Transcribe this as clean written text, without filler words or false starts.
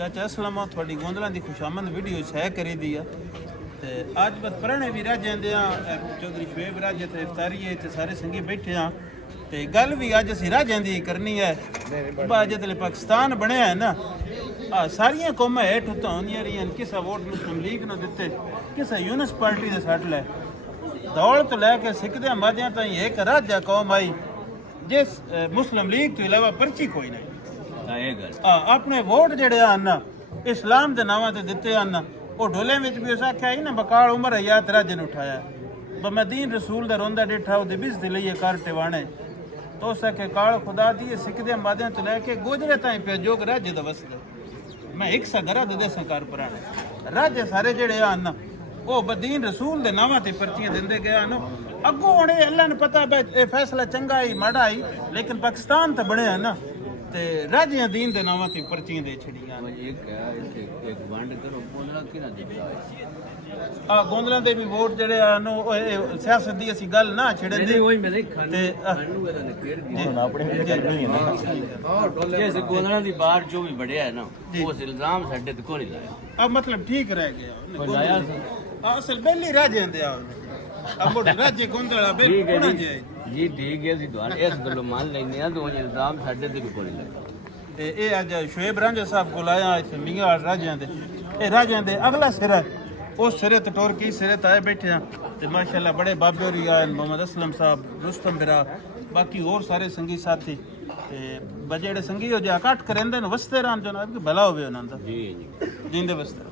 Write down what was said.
चाचा असलम थोड़ी गोंदलों की खुशामंद वीडियो शेयर करी दी है ते अज बस पुराने भी रह जाते हैं चौधरी शुएब राजे ते इफ्तारी है ते सारे संगी बैठे हैं ते गल भी अज असीं राजें दी करनी है जिसले पाकिस्तान बनया है ना सारियां कौमां हेठ उत्ते होंदियां रहियां किसा वोट मुस्लिम लीग ने दिते किसा यूनिस पार्टी दे सट लै दौड़ तो लैके सिखदे मादियां ताईं एक राजा कौम आई जिस मुस्लिम लीग तो इलावा पर्ची कोई नहीं अपने वोट जेड़े हैं इस्लाम के नावां ते दिते हैं वो ढोले में भी उस आख्या ही ना बकाल उमर हयात राजे ने उठाया मैं दीन रसूल का रोंदा डिठा वो बिजती लईए कर टिवाणे तो उस आखे काल खुदा दी सिखदे मादियां तो लैके गोजरे ताईं पे जोग राजे दा वसदे मैं एक सा गरा दे संकार पुराने राजे सारे जेड़े हैं वो बदीन रसूल के नावां ते पर्चियां दिंदे गए हैं अगों हुण अल्लाह ने पता भाई फैसला चंगा आई माड़ा आई लेकिन पाकिस्तान तो बने ना ते राजियां दीन दे नावां ते पर्चियां दे छड़ियां एक वंड करो गोंदला किना दिता गोंदला दे भी वोट जेड़े नो सियासत दी असी गल ना छेड़े दे ओही मैं ते अपने जैसे गोंदला दी बाहर जो भी बढ़िया है ना वो इल्जाम साडे ते कोई नहीं लाया अब मतलब ठीक रह गया लाया असल बेली राजे दे अब राजे गोंदला बेली कोना जे जी ठीक है सिद्धांत इस गल्लो मान लेने हैं तो इल्जाम साडे ते भी कोई लगा ते ए अज शुएब रांझा साहब को लाया इस मियां राजियां दे ए राजियां दे अगला सिरा उस सिरे ते टोर की सिरे ते आए बैठे हैं ते माशाल्लाह बड़े बाबे होरी आए मोहम्मद असलम साहब रुस्तम बिरा बाकी और सारे संगी साथी ते बजेड़े संगी हो जा कट करेंदे न वसते रहन जनाब कि भला होवे उन्हां दा जी जी जिंदे वसते